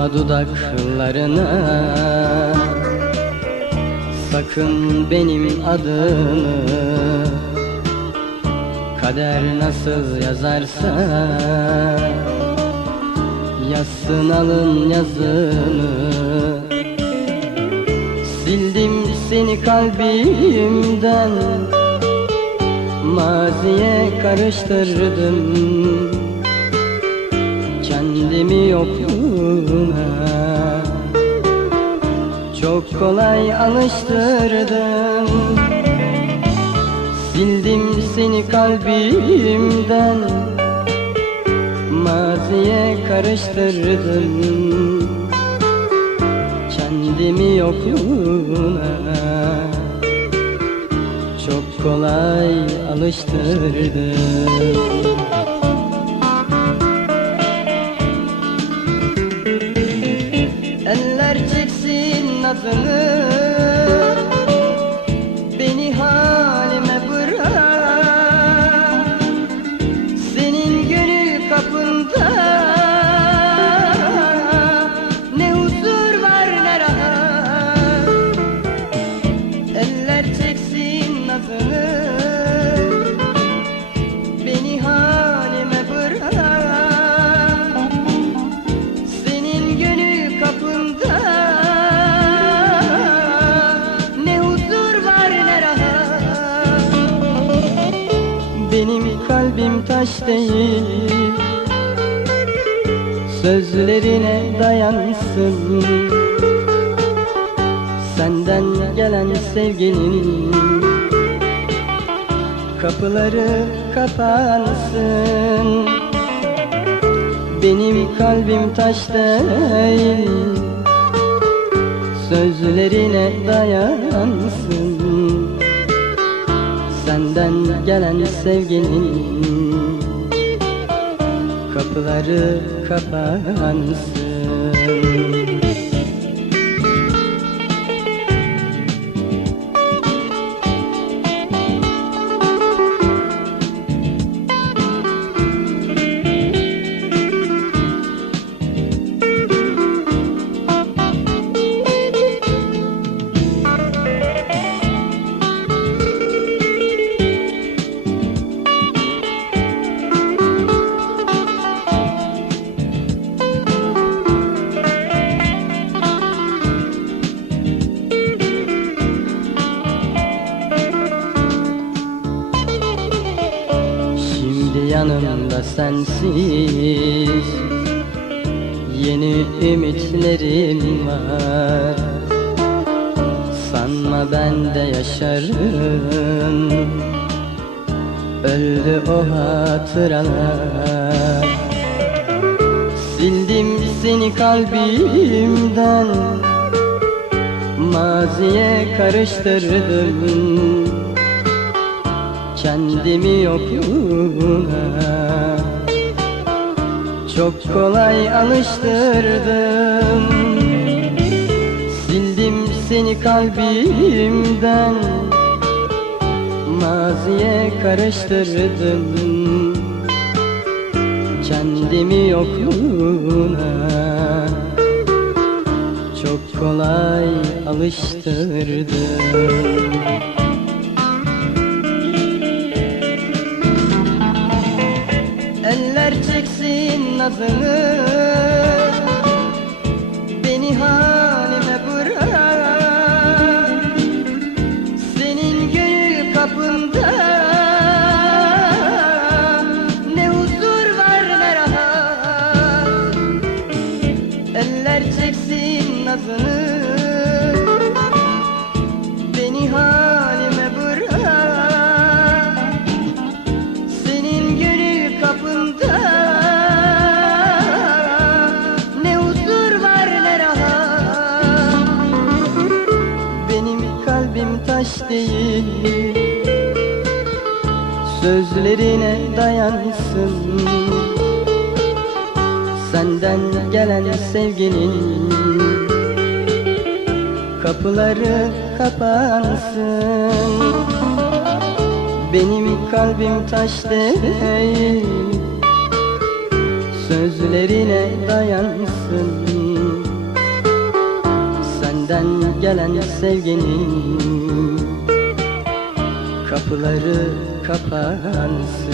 Dokunma dudaklarına Sakın benim adımı Kader nasıl yazarsa Yazsın alın yazını. Sildim seni kalbimden Maziye karıştırdım. Kendimi yokluğuna kolay alıştırdım Sildim seni kalbimden Maziye karıştırdım Kendimi yokluğuna Çok kolay alıştırdım çeksin Benim kalbim taş değil. Sözlerine dayansın. Senden gelen sevginin Kapıları kapansın. Benim kalbim taş değil. Sözlerine dayansın Senden gelen sevginin Kapıları kapansın yanımda sensiz. Yeni ümitlerim var. Sanma ben de yaşarım. Öldü o hatıralar. Sildim seni kalbimden. Maziye karıştırdım kendimi yokluğuna. Çok kolay alıştırdım. Sildim seni kalbimden. Maziye karıştırdım. Kendimi yokluğuna. Çok kolay alıştırdım nazını Beni halime bırak. Senin gönül kapında Ne huzur var ne rahat. Eller çeksin nazını Beni halime bırak. Senin gönül kapında Sözlerine dayansın Senden gelen sevginin Kapıları kapansın benim kalbim taş değil Sözlerine dayansın senden gelen sevginin Kapıları kapansın